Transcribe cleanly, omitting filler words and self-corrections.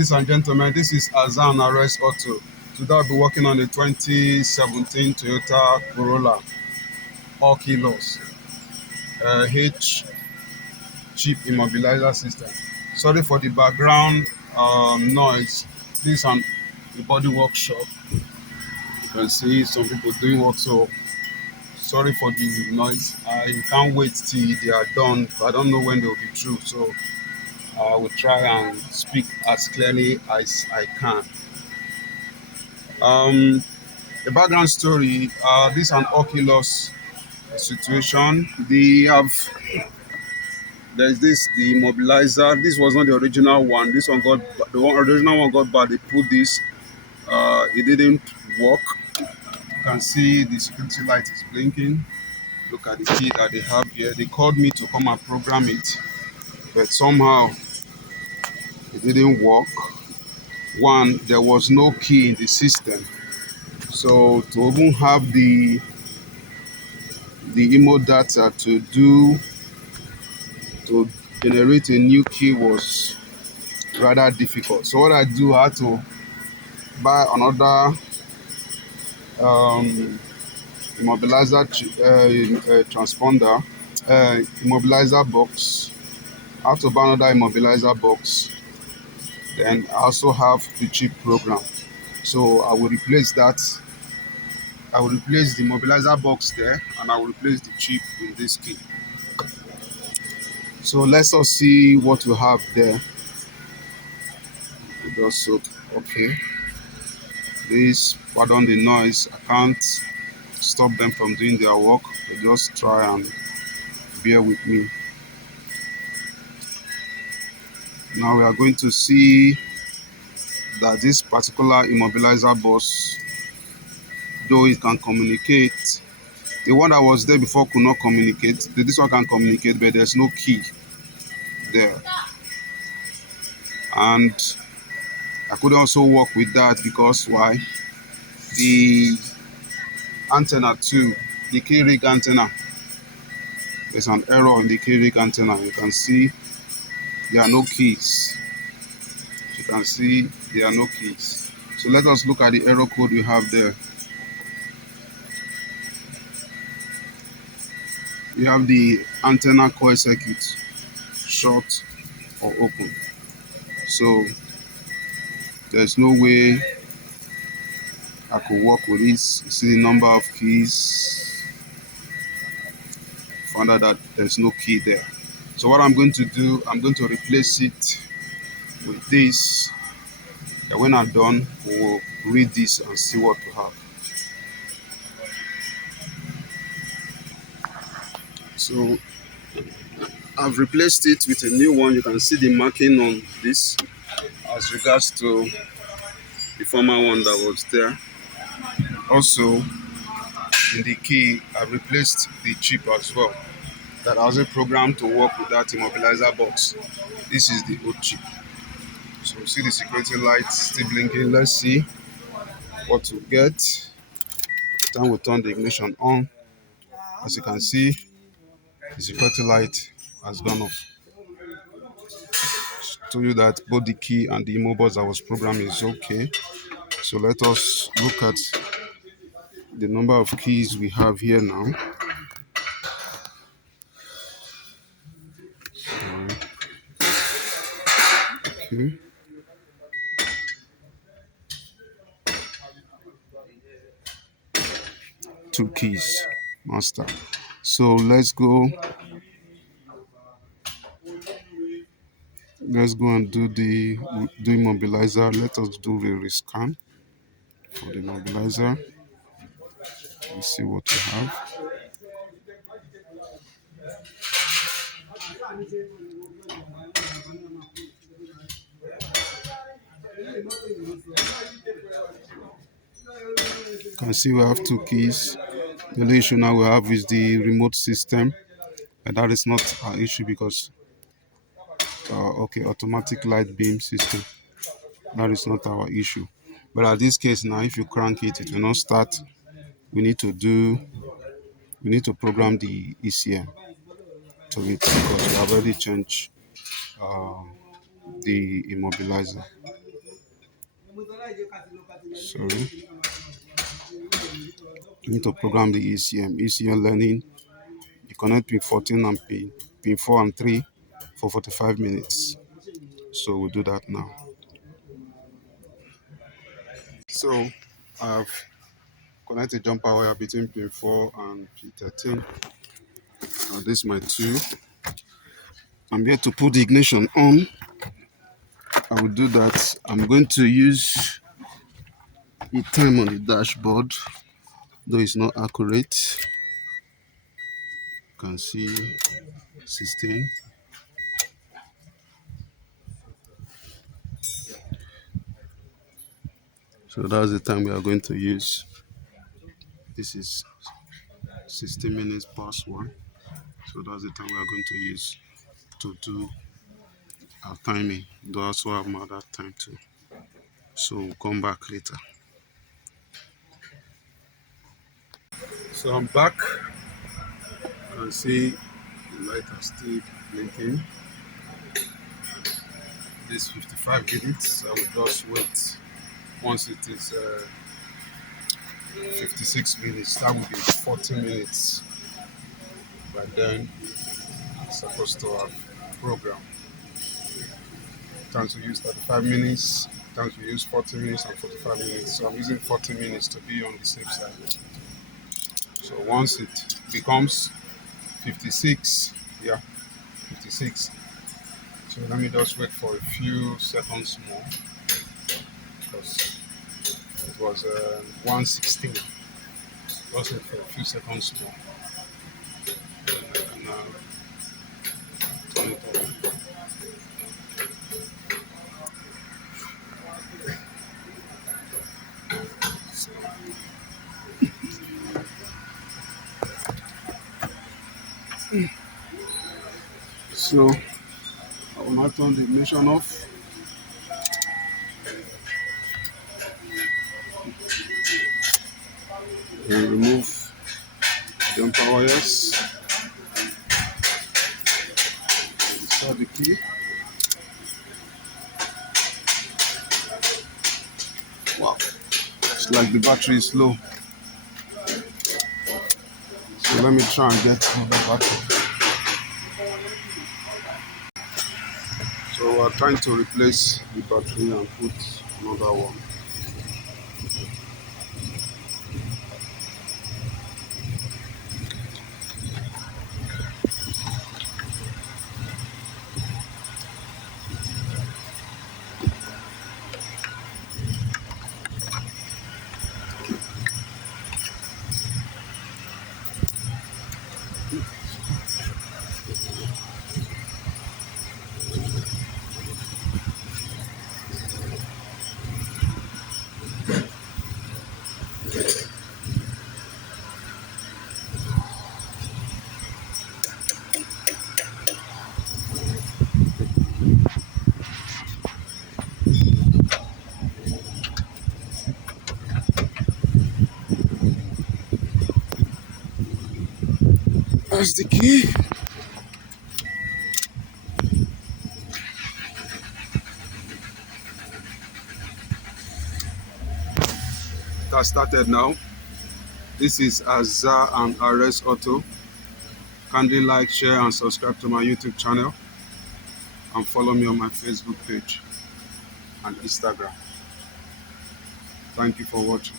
ladies and gentlemen, this is Azan Arrest Auto. Today I'll be working on the 2017 Toyota Corolla, all kilos, H chip immobilizer system. Sorry for the background noise. This is a body workshop. You can see some people doing work, so sorry for the noise. I can't wait till they are done. I don't know when they will be through, so I will try and speak as clearly as I can. Um, the background story, this is an Oculus situation. There's the immobilizer. This was not the original one. This one got, original one got bad. They put this, it didn't work. You can see the security light is blinking. Look at the key that they have here. They called me to come and program it, but somehow it didn't work. One, there was no key in the system. So to even have the emo data to generate a new key was rather difficult. So what I do, I had to buy another immobilizer transponder, immobilizer box. I have to buy another immobilizer box. Then I also have the chip program. So I will replace that. I will replace the immobilizer box there, and I will replace the chip in this key. So let's all see what we have there. Also, okay. Please pardon the noise. I can't stop them from doing their work. But just try and bear with me. Now we are going to see that this particular immobilizer box, though it can communicate, the one that was there before could not communicate. This one can communicate, but there's no key there. And I could also work with that because why? The antenna too, the key rig antenna. There's an error in the key rig antenna. You can see there are no keys. You can see there are no keys. So let us look at the error code we have there. We have the antenna coil circuit short or open. So there's no way I could work with this. You see the number of keys. Found out that there's no key there. So what I'm going to do, I'm going to replace it with this. And when I'm done, we'll read this and see what we have. So I've replaced it with a new one. You can see the marking on this as regards to the former one that was there. Also, in the key, I've replaced the chip as well. That I was programmed to work with that immobilizer box. This is the old chip. So see the security lights still blinking. Let's see what to get. Then we'll turn the ignition on. As you can see, the security light has gone off. Told you that both the key and the immo box I was programming is okay. So let us look at the number of keys we have here now. Okay. Two keys, master. So let's go and do immobilizer. Let us do the rescan for the immobilizer. Let's see what we have. You can see we have two keys. The only issue now we have is the remote system, and that is not our issue because okay, automatic light beam system, that is not our issue. But at this case now, if you crank it, it will not start. We need to program the ECM to it because we have already changed the immobilizer. Sorry. You need to program the ECM. ECM learning. You connect pin 14 and pin 4 and 3 for 45 minutes. So we'll do that now. So I've connected jumper wire between pin 4 and pin 13. Now this is my tool. I'm here to put the ignition on. I will do that. I'm going to use the time on the dashboard, though it's not accurate. You can see 16. So that's the time we are going to use. This is 16 minutes past 1. So that's the time we are going to use to do our timing. Do also have more that time too. So we'll come back later. So I'm back. You can see the light is still blinking. This 55 minutes. I will just wait. Once it is 56 minutes, that will be 40 minutes. By then, it's supposed to have program. Times we use 35 minutes, times we use 40 minutes and 45 minutes. So I'm using 40 minutes to be on the safe side. So once it becomes 56, yeah, 56. So let me just wait for a few seconds more because it was 116. Just wait for a few seconds more. And turn it off. So I will now turn the ignition off. And remove jumper wires. Insert the key. Wow, it's like the battery is low. So let me try and get another battery. So we're trying to replace the battery and put another one. That's the key. That started now. This is Azar and RS Auto. Kindly like, share, and subscribe to my YouTube channel. And follow me on my Facebook page and Instagram. Thank you for watching.